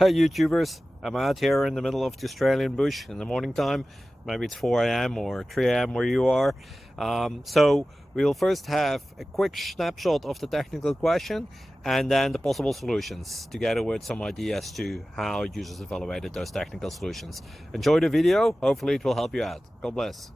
Hey YouTubers, I'm out here in the middle of the Australian bush in the morning time. Maybe it's 4 a.m. or 3 a.m. where you are. So we'll first have a quick snapshot of the technical question and then the possible solutions, together with some ideas to how users evaluated those technical solutions. Enjoy the video, hopefully it will help you out. God bless.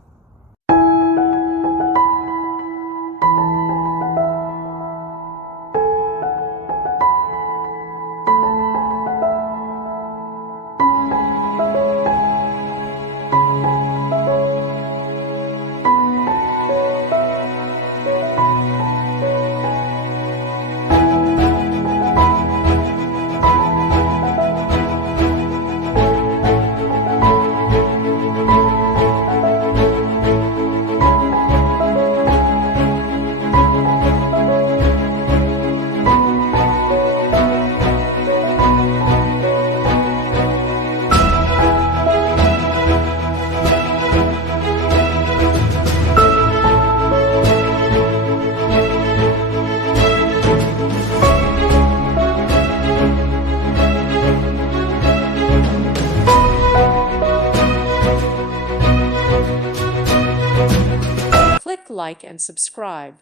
Click like and subscribe.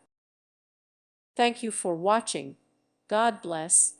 Thank you for watching. God bless.